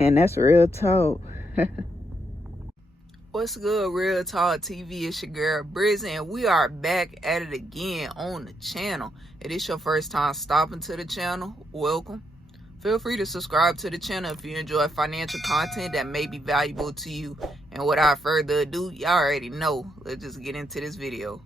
And that's real talk. What's good, Real Talk TV? It's your girl Brizzy, and we are back at it again on the channel. If it's your first time stopping to the channel, welcome. Feel free to subscribe to the channel if you enjoy financial content that may be valuable to you. And without further ado, y'all already know. Let's just get into this video.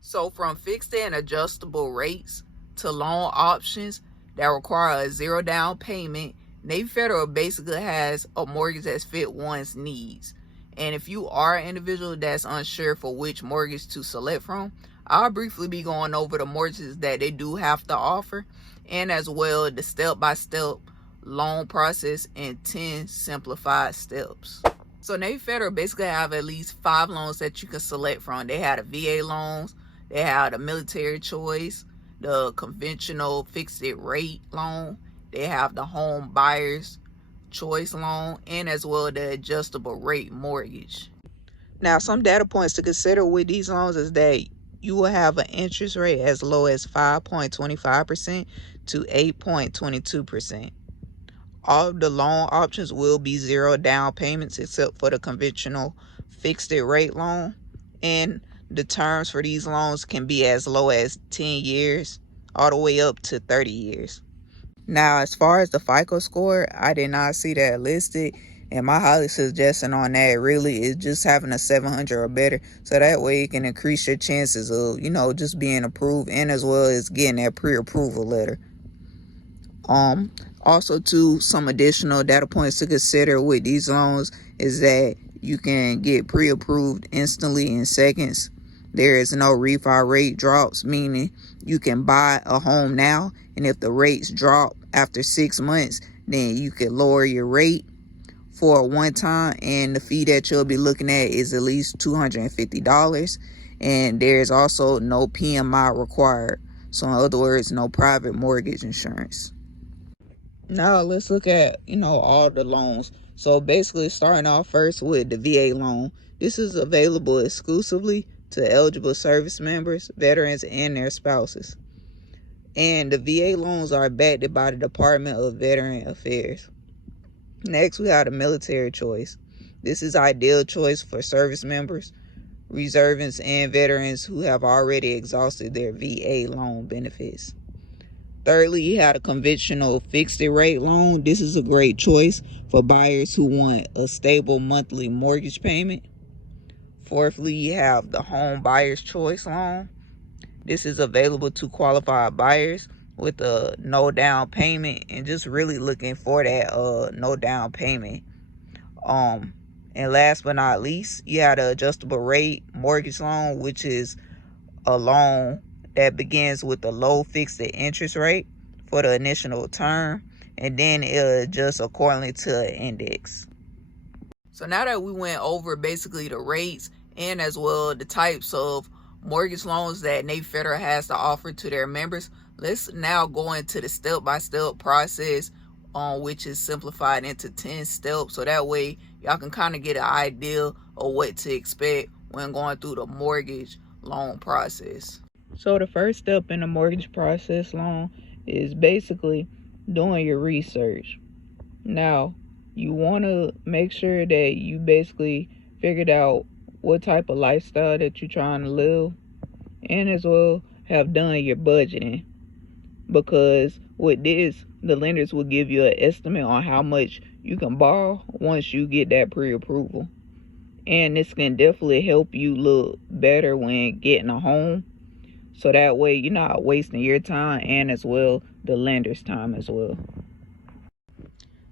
So from fixed and adjustable rates to loan options that require a zero down payment, Navy Federal basically has a mortgage that's fit one's needs. And if you are an individual that's unsure for which mortgage to select from, I'll briefly be going over the mortgages that they do have to offer, and as well the step-by-step loan process in 10 simplified steps. So Navy Federal basically have at least 5 loans that you can select from. They have the VA loans, they have the military choice, the conventional fixed rate loan, they have the home buyers choice loan, and as well the adjustable rate mortgage. Now, some data points to consider with these loans is that you will have an interest rate as low as 5.25% to 8.22%. All of the loan options will be zero down payments except for the conventional fixed rate loan, and the terms for these loans can be as low as 10 years all the way up to 30 years. Now, as far as the FICO score, I did not see that listed, and my highly suggestion on that really is just having a 700 or better, so that way you can increase your chances of, just being approved, and as well as getting that pre-approval letter. Also, too, some additional data points to consider with these loans is that you can get pre-approved instantly in seconds. There is no refi rate drops, meaning you can buy a home now, and if the rates drop after 6 months, then you can lower your rate for one time, and the fee that you'll be looking at is at least $250. And there's also no PMI required. So in other words, no private mortgage insurance. Now let's look at, all the loans. So basically starting off first with the VA loan. This is available exclusively to eligible service members, veterans, and their spouses. And the VA loans are backed by the Department of Veteran Affairs. Next, we have the military choice. This is ideal choice for service members, reservists, and veterans who have already exhausted their VA loan benefits. Thirdly, you have a conventional fixed rate loan. This is a great choice for buyers who want a stable monthly mortgage payment. Fourthly, you have the home buyer's choice loan. This is available to qualified buyers with a no down payment and just really looking for that no down payment. And last but not least, you have the adjustable rate mortgage loan, which is a loan that begins with a low fixed interest rate for the initial term, and then it'll adjust accordingly to an index. So now that we went over basically the rates and as well the types of mortgage loans that Navy Federal has to offer to their members, let's now go into the step-by-step process, which is simplified into 10 steps, so that way y'all can kind of get an idea of what to expect when going through the mortgage loan process. So the first step in the mortgage process loan is basically doing your research. Now, you want to make sure that you basically figured out what type of lifestyle that you're trying to live, and as well have done your budgeting, because with this, the lenders will give you an estimate on how much you can borrow once you get that pre-approval, and this can definitely help you look better when getting a home, so that way you're not wasting your time and as well the lender's time as well.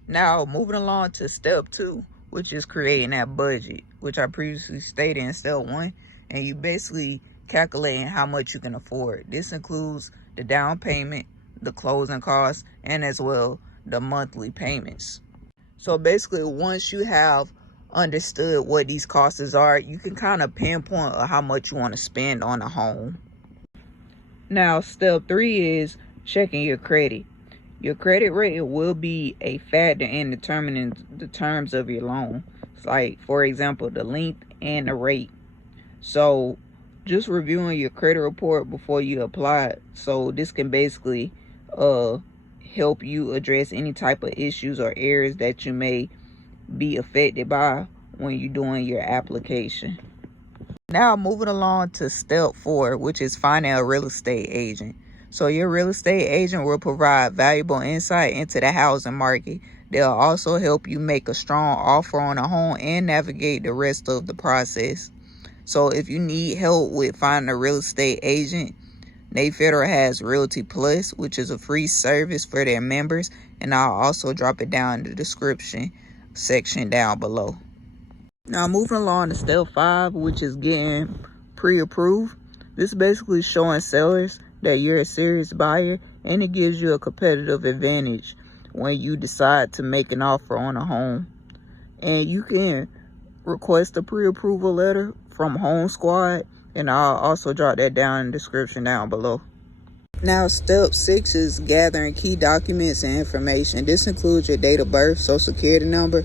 Now, moving along to step 2, which is creating that budget, which I previously stated in step 1, and you basically calculating how much you can afford. This includes the down payment, the closing costs, and as well the monthly payments. So basically, once you have understood what these costs are, you can kind of pinpoint how much you want to spend on a home. Now, step 3 is checking your credit. Your credit rating will be a factor in determining the terms of your loan. It's like, for example, the length and the rate. So just reviewing your credit report before you apply it. So this can basically help you address any type of issues or errors that you may be affected by when you're doing your application. Now moving along to step 4, which is finding a real estate agent. So your real estate agent will provide valuable insight into the housing market. They'll also help you make a strong offer on a home and navigate the rest of the process. So if you need help with finding a real estate agent, Navy Federal has Realty Plus, which is a free service for their members, and I'll also drop it down in the description section down below. Now moving along to step 5, which is getting pre-approved. This is basically showing sellers that you're a serious buyer, and it gives you a competitive advantage when you decide to make an offer on a home. And you can request a pre-approval letter from Home Squad, and I'll also drop that down in the description down below. Now step 6 is gathering key documents and information. This includes your date of birth, social security number,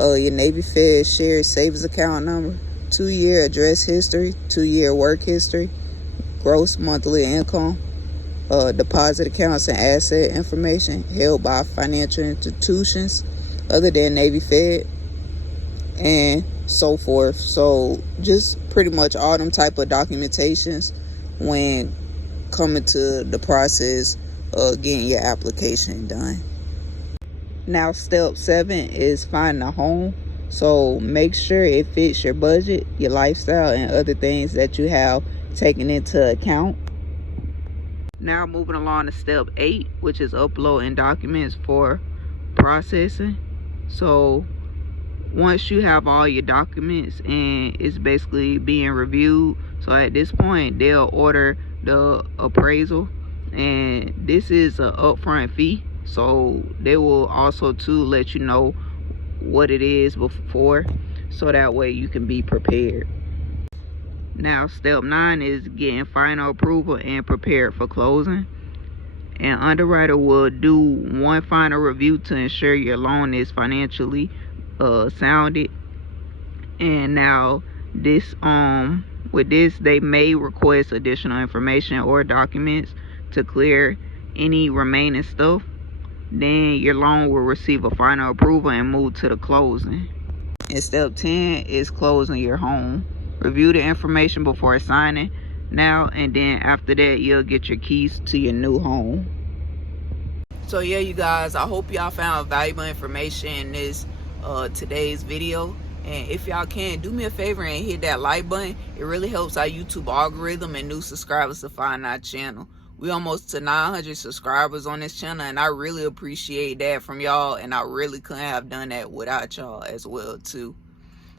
your Navy Fed shared savings account number, 2-year address history, 2-year work history, gross monthly income, deposit accounts and asset information held by financial institutions other than Navy Fed, and so forth. So just pretty much all them type of documentations when coming to the process of getting your application done. Now step 7 is finding a home. So make sure it fits your budget, your lifestyle, and other things that you have taken into account. Now moving along to step 8, which is uploading documents for processing. So once you have all your documents and it's basically being reviewed, so at this point they'll order the appraisal, and this is an upfront fee, so they will also too let you know what it is before, so that way you can be prepared. Now step 9 is getting final approval and prepared for closing. An underwriter will do one final review to ensure your loan is financially sounded. And now this with this, they may request additional information or documents to clear any remaining stuff. Then your loan will receive a final approval and move to the closing. And step 10 is closing your home. Review the information before signing now, and then after that you'll get your keys to your new home. So yeah, you guys, I hope y'all found valuable information in this today's video. And if y'all can, do me a favor and hit that like button. It really helps our YouTube algorithm and new subscribers to find our channel. We almost to 900 subscribers on this channel, and I really appreciate that from y'all, and I really couldn't have done that without y'all as well too.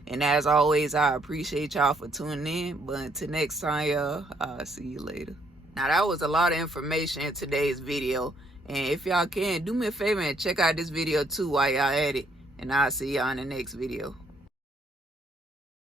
And as always, I appreciate y'all for tuning in. But until next time, y'all, I'll see you later. Now that was a lot of information in today's video, and if y'all can, do me a favor and check out this video too while y'all at it, and I'll see y'all in the next video.